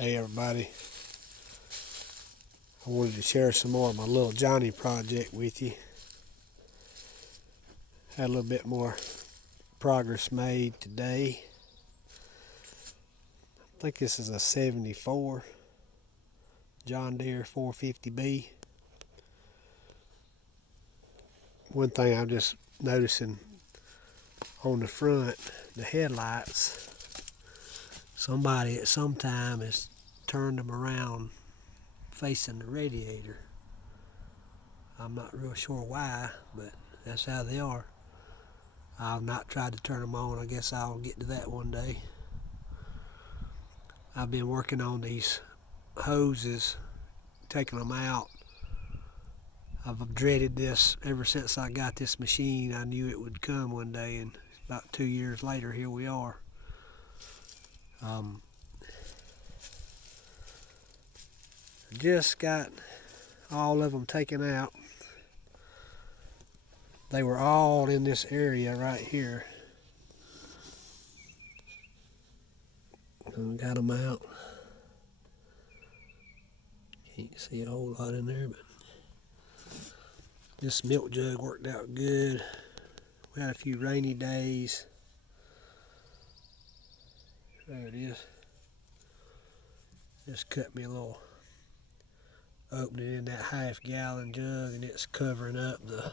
Hey everybody, I wanted to share some more of my little Johnny project with you. Had a little bit more progress made today. I think this is a 74 John Deere 450B. One thing I'm just noticing on the front, the headlights, somebody at some time has turned them around facing the radiator. I'm not real sure why, but that's how they are. I've not tried to turn them on. I guess I'll get to that one day. I've been working on these hoses, taking them out. I've dreaded this ever since I got this machine. I knew it would come one day, and about 2 years later, here we are. Just got all of them taken out. They were all in this area right here. Got them out. Can't see a whole lot in there, but this milk jug worked out good. We had a few rainy days. There it is. Just cut me a little opening in that half-gallon jug, and it's covering up the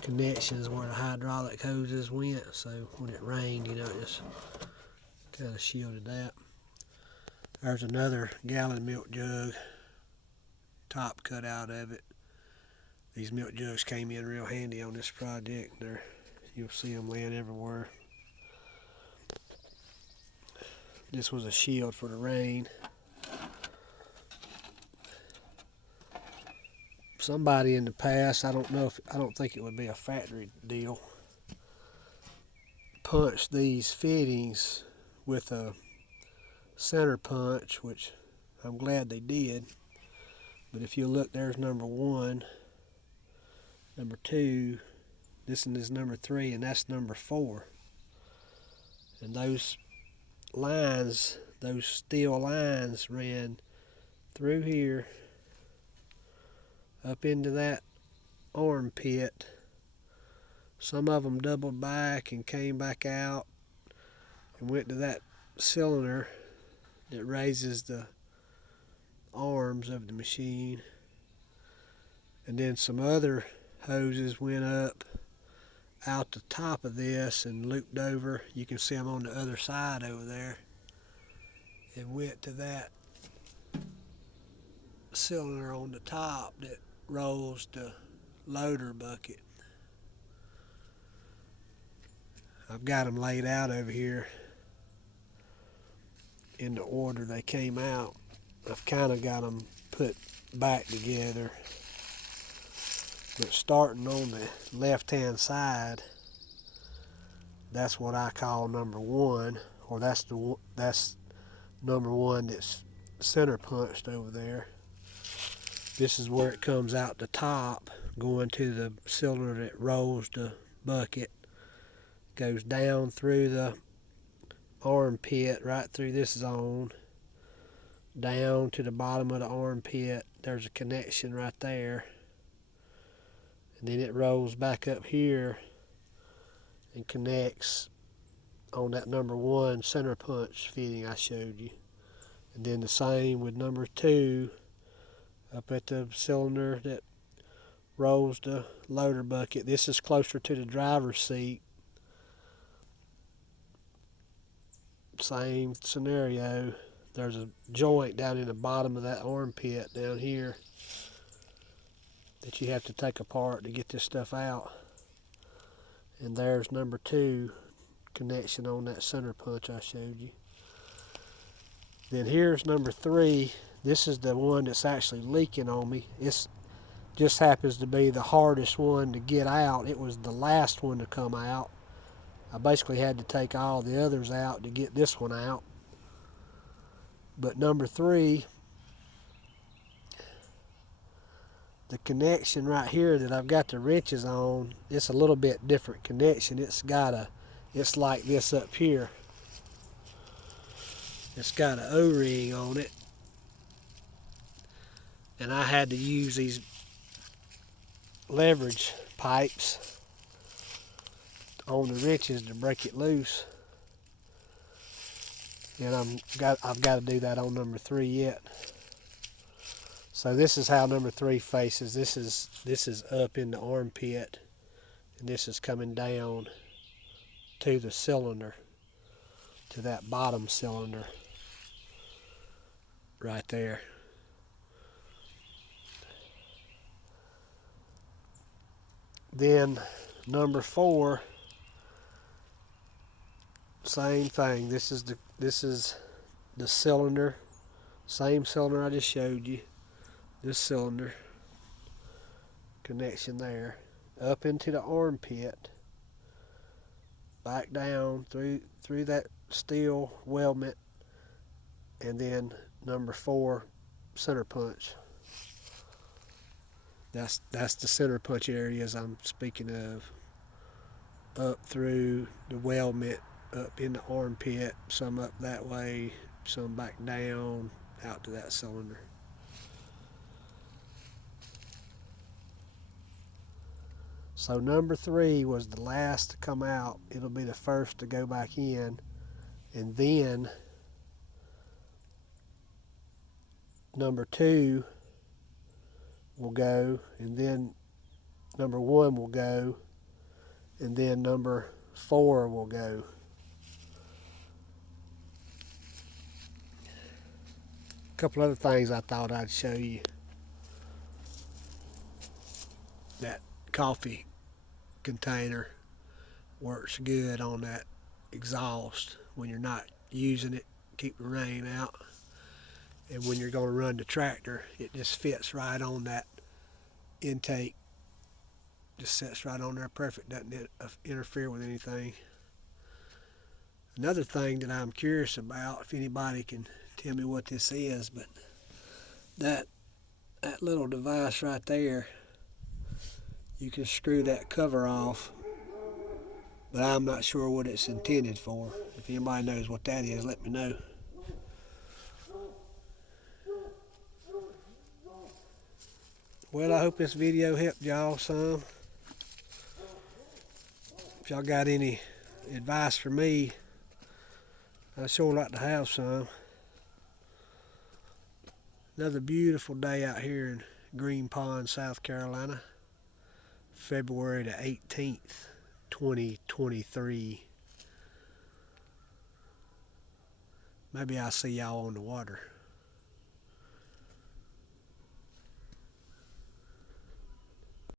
connections where the hydraulic hoses went. So when it rained, it just kind of shielded that. There's another gallon milk jug, top cut out of it. These milk jugs came in real handy on this project. You'll see them laying everywhere. This was a shield for the rain. Somebody in the past, I don't think it would be a factory deal, punched these fittings with a center punch, which I'm glad they did. But if you look, there's number 1, number 2, this one is number 3, and that's number 4. And those lines, those steel lines, ran through here up into that armpit. Some of them doubled back and came back out and went to that cylinder that raises the arms of the machine. And then some other hoses went up out the top of this and looped over. You can see them on the other side over there, and went to that cylinder on the top that rolls the loader bucket. I've got them laid out over here in the order they came out. I've kind of got them put back together, but starting on the left hand side, that's what I call number 1, or that's number 1 that's center punched over there. This is where it comes out the top, going to the cylinder that rolls the bucket. Goes down through the armpit, right through this zone, down to the bottom of the armpit. There's a connection right there. And then it rolls back up here and connects on that number 1 center punch fitting I showed you. And then the same with number 2 up at the cylinder that rolls the loader bucket. This is closer to the driver's seat. Same scenario. There's a joint down in the bottom of that armpit down here that you have to take apart to get this stuff out. And there's number 2 connection on that center punch I showed you. Then here's number 3. This is the one that's actually leaking on me. It just happens to be the hardest one to get out. It was the last one to come out. I basically had to take all the others out to get this one out. But number 3, the connection right here that I've got the wrenches on, it's a little bit different connection. It's like this up here. It's got an O-ring on it, and I had to use these leverage pipes on the wrenches to break it loose. And I've got to do that on number 3 yet. So this is how number 3 faces. This is up in the armpit, and this is coming down to the cylinder, to that bottom cylinder right there. Then number 4, same thing. This is the cylinder, same cylinder I just showed you. This cylinder connection there, up into the armpit, back down through that steel weldment, and then number 4 center punch. That's the center punch areas I'm speaking of. Up through the weldment, up in the armpit, some up that way, some back down out to that cylinder. So number 3 was the last to come out. It'll be the first to go back in, and then number 2 will go, and then number 1 will go, and then number 4 will go. A couple other things I thought I'd show you. That coffee container works good on that exhaust when you're not using it, keep the rain out. And when you're going to run the tractor, it just fits right on that intake. Just sits right on there perfect, doesn't interfere with anything. Another thing that I'm curious about, if anybody can tell me what this is, but that little device right there, you can screw that cover off, but I'm not sure what it's intended for. If anybody knows what that is, let me know. Well, I hope this video helped y'all some. If y'all got any advice for me, I'd sure like to have some. Another beautiful day out here in Green Pond, South Carolina. February the 18th, 2023. Maybe I'll see y'all on the water.